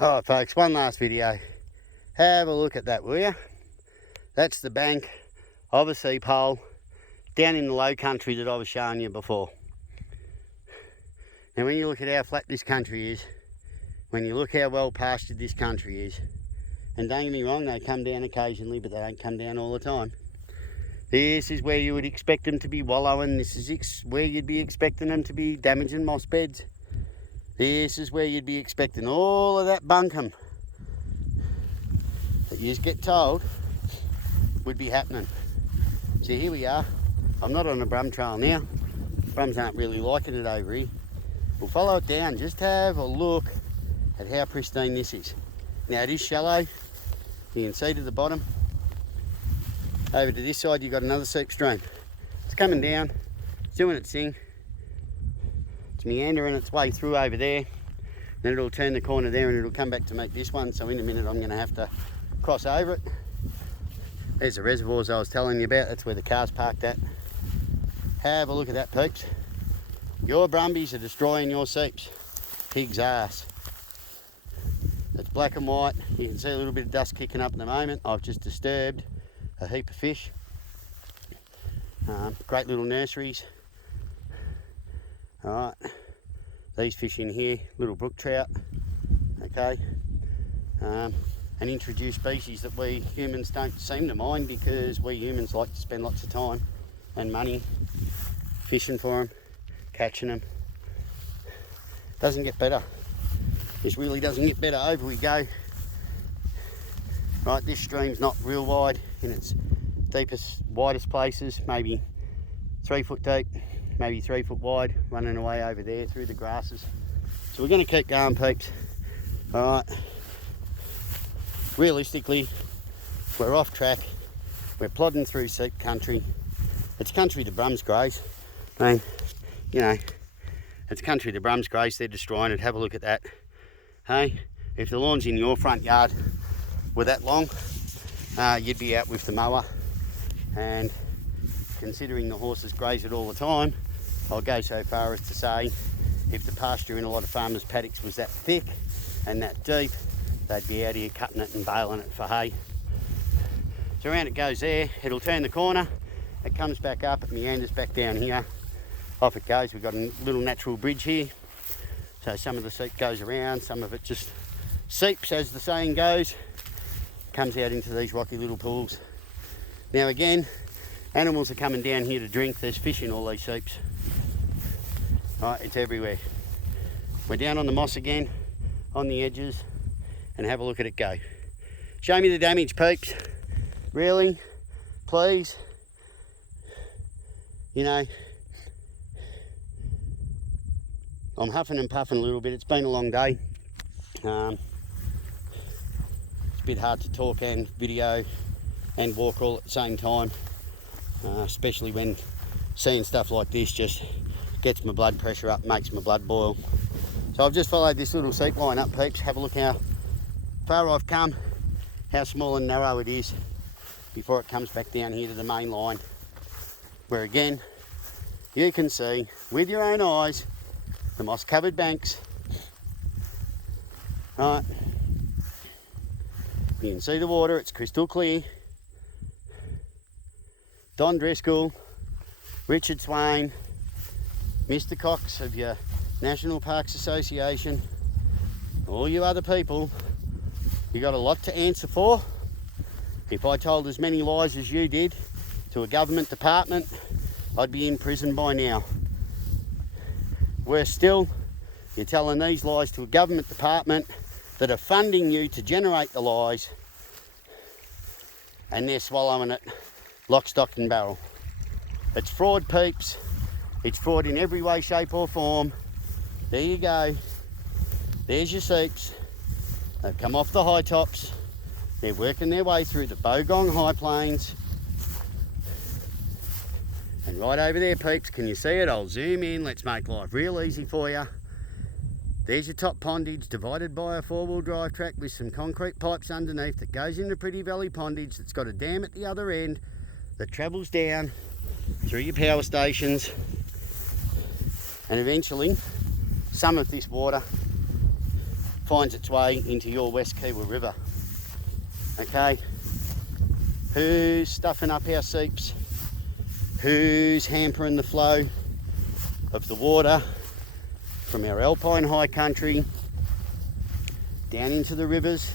Alright folks, one last video. Have a look at that, will you? That's the bank of a seep hole down in the low country that I was showing you before. Now when you look at how flat this country is, when you look how well pastured this country is, and don't get me wrong, they come down occasionally, but they don't come down all the time. This is where you would expect them to be wallowing. This is where you'd be expecting them to be damaging moss beds. This is where you'd be expecting all of that bunkum that you just get told would be happening. So here we are. I'm not on a brum trail now. Brums aren't really liking it over here. We'll follow it down. Just have a look at how pristine this is. Now it is shallow. You can see to the bottom. Over to this side you've got another seep stream. It's coming down. It's doing its thing. It's meandering its way through over there. Then it'll turn the corner there and it'll come back to meet this one. So in a minute I'm going to have to cross over it. There's the reservoirs I was telling you about. That's where the car's parked at. Have a look at that, peeps. Your Brumbys are destroying your seeps. Pig's ass. It's black and white. You can see a little bit of dust kicking up at the moment. I've just disturbed a heap of fish. Great little nurseries. Alright, these fish in here, little brook trout, okay, an introduced species that we humans don't seem to mind because we humans like to spend lots of time and money fishing for them, catching them. Doesn't get better. This really doesn't get better. Over we go. Right, this stream's not real wide in its deepest, widest places, maybe 3 foot deep. Maybe 3 foot wide, running away over there through the grasses. So we're going to keep going, peeps. Alright. Realistically, we're off track. We're plodding through seep country. It's country the Brums graze. I mean, you know, it's country the Brums graze. They're destroying it. Have a look at that. Hey, if the lawns in your front yard were that long, you'd be out with the mower. And considering the horses graze it all the time, I'll go so far as to say if the pasture in a lot of farmers' paddocks was that thick and that deep, they'd be out here cutting it and baling it for hay. So around it goes there, it'll turn the corner, it comes back up, it meanders back down here, off it goes. We've got a little natural bridge here, so some of the seep goes around, some of it just seeps, as the saying goes, comes out into these rocky little pools. Now again, animals are coming down here to drink. There's fish in all these seeps. Right, it's everywhere. We're down on the moss again, on the edges, and have a look at it go. Show me the damage, peeps. Really? Please? You know, I'm huffing and puffing a little bit. It's been a long day. It's a bit hard to talk and video and walk all at the same time. Especially when seeing stuff like this just gets my blood pressure up, makes my blood boil. So I've just followed this little seep line up, peeps. Have a look how far I've come, how small and narrow it is before it comes back down here to the main line, where again you can see with your own eyes the moss covered banks. Right, you can see the water, it's crystal clear. Don Driscoll, Richard Swain, Mr. Cox of your National Parks Association, all you other people, you got a lot to answer for. If I told as many lies as you did to a government department, I'd be in prison by now. Worse still, you're telling these lies to a government department that are funding you to generate the lies, and they're swallowing it lock, stock and barrel. It's fraud, peeps. It's fraud in every way, shape or form. There you go. There's your seeps. They've come off the high tops. They're working their way through the Bogong High Plains. And right over there, peeps, can you see it? I'll zoom in. Let's make life real easy for you. There's your top pondage divided by a 4-wheel drive track with some concrete pipes underneath that goes into Pretty Valley Pondage that's got a dam at the other end that travels down through your power stations, and eventually some of this water finds its way into your West Kiwa River. Okay, who's stuffing up our seeps? Who's hampering the flow of the water from our Alpine high country down into the rivers,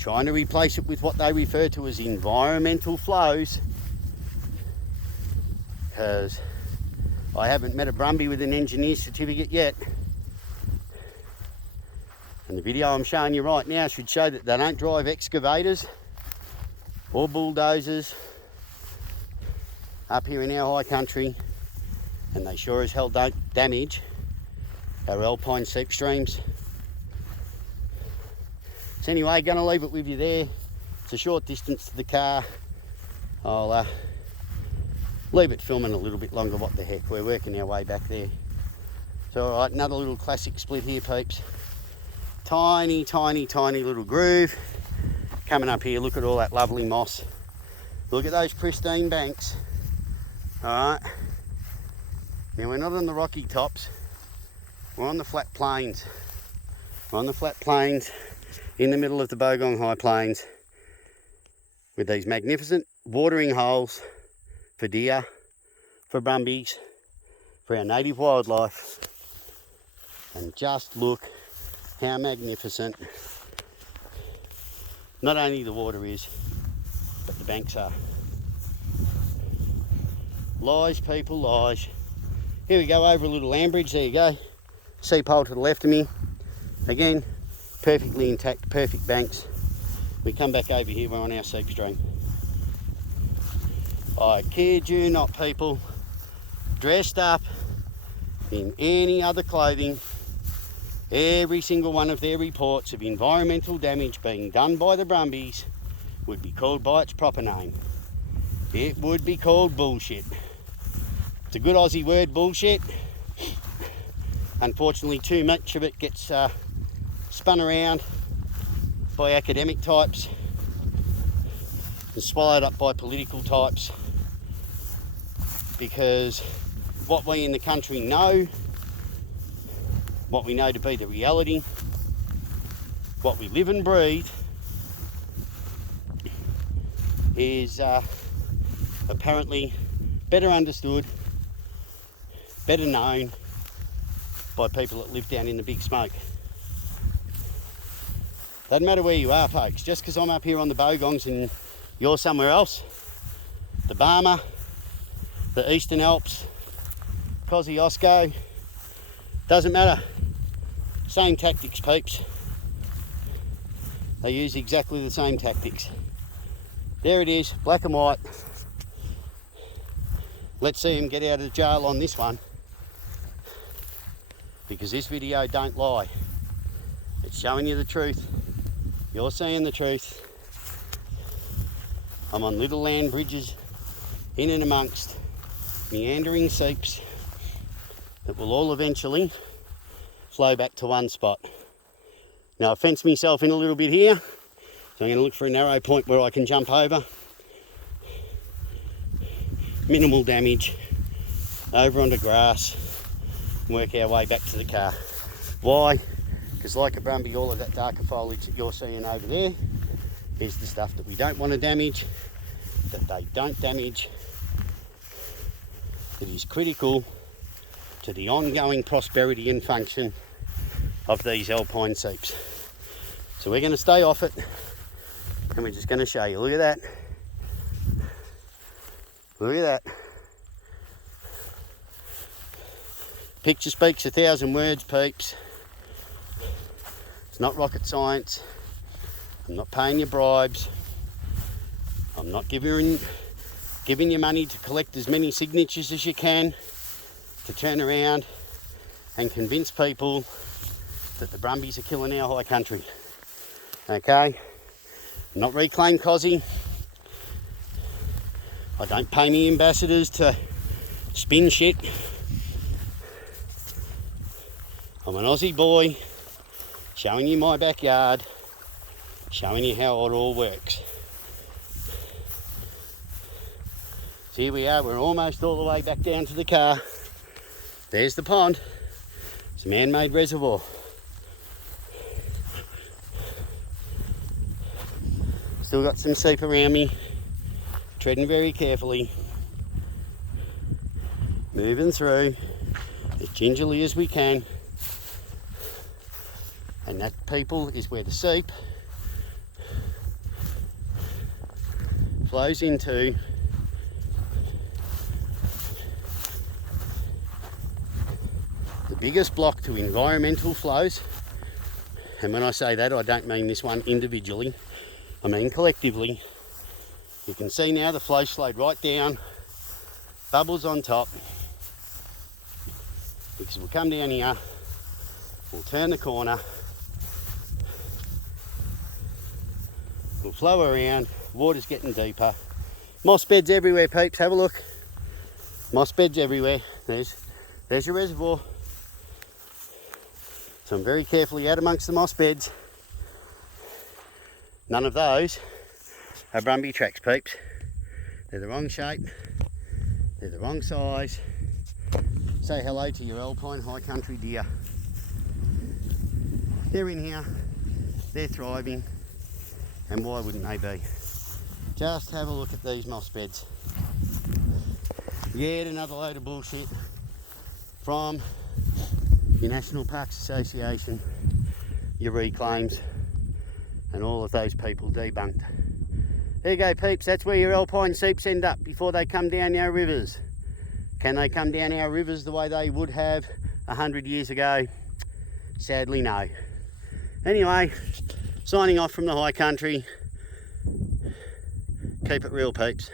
trying to replace it with what they refer to as environmental flows? Because I haven't met a Brumbie with an engineer's certificate yet. And the video I'm showing you right now should show that they don't drive excavators or bulldozers up here in our high country, and they sure as hell don't damage our alpine seep streams. So anyway, going to leave it with you there. It's a short distance to the car. I'll leave it filming a little bit longer. What the heck, we're working our way back there. So all right, another little classic split here, peeps. Tiny, tiny, tiny little groove. Coming up here, look at all that lovely moss. Look at those pristine banks. All right. Now we're not on the rocky tops. We're on the flat plains. We're on the flat plains in the middle of the Bogong High Plains with these magnificent watering holes for deer, for Brumbys, for our native wildlife. And just look how magnificent not only the water is, but the banks are. Lies, people, lies. Here we go, over a little land bridge. There you go. Seep hole to the left of me. Again, perfectly intact, perfect banks. We come back over here, we're on our seep stream. I kid you not, people. Dressed up in any other clothing, every single one of their reports of environmental damage being done by the Brumbys would be called by its proper name. It would be called bullshit. It's a good Aussie word, bullshit. Unfortunately, too much of it gets spun around by academic types and swallowed up by political types, because what we in the country know, what we know to be the reality, what we live and breathe, is apparently better understood, better known by people that live down in the big smoke. Doesn't matter where you are, folks. Just because I'm up here on the Bogongs and you're somewhere else, the Barmer, the Eastern Alps, Kosciuszko, doesn't matter. Same tactics, peeps. They use exactly the same tactics. There it is, black and white. Let's see him get out of jail on this one, because this video don't lie. It's showing you the truth. You're seeing the truth. I'm on little land bridges in and amongst meandering seeps that will all eventually flow back to one spot. Now I've fenced myself in a little bit here, so I'm going to look for a narrow point where I can jump over. Minimal damage, over onto grass, work our way back to the car. Why? Because like a Brumbie, all of that darker foliage that you're seeing over there is the stuff that we don't want to damage, that they don't damage, that is critical to the ongoing prosperity and function of these alpine seeps. So we're going to stay off it, and we're just going to show you. Look at that. Look at that. Picture speaks 1,000 words, peeps. It's not rocket science. I'm not paying you bribes. I'm not giving you money to collect as many signatures as you can to turn around and convince people that the Brumbies are killing our high country. Okay? I'm not Reclaim Cozzy. I don't pay me ambassadors to spin shit. I'm an Aussie boy showing you my backyard, showing you how it all works. So here we are, we're almost all the way back down to the car. There's the pond. It's a man-made reservoir. Still got some seep around me. Treading very carefully. Moving through as gingerly as we can. And that, people, is where the seep flows into the biggest block to environmental flows. And when I say that, I don't mean this one individually, I mean collectively. You can see now the flow slowed right down, bubbles on top, because we'll come down here, we'll turn the corner, we'll flow around, water's getting deeper. Moss beds everywhere, peeps, have a look. Moss beds everywhere. There's your reservoir. So I'm very carefully out amongst the moss beds. None of those are Brumby tracks, peeps. They're the wrong shape, they're the wrong size. Say hello to your Alpine high country deer. They're in here, they're thriving, and why wouldn't they be? Just have a look at these moss beds. Yet another load of bullshit from your National Parks Association, your reclaims, and all of those people debunked. There you go, peeps, that's where your Alpine seeps end up before they come down our rivers. Can they come down our rivers the way they would have 100 years ago? Sadly, no. Anyway, signing off from the high country. Keep it real, peeps.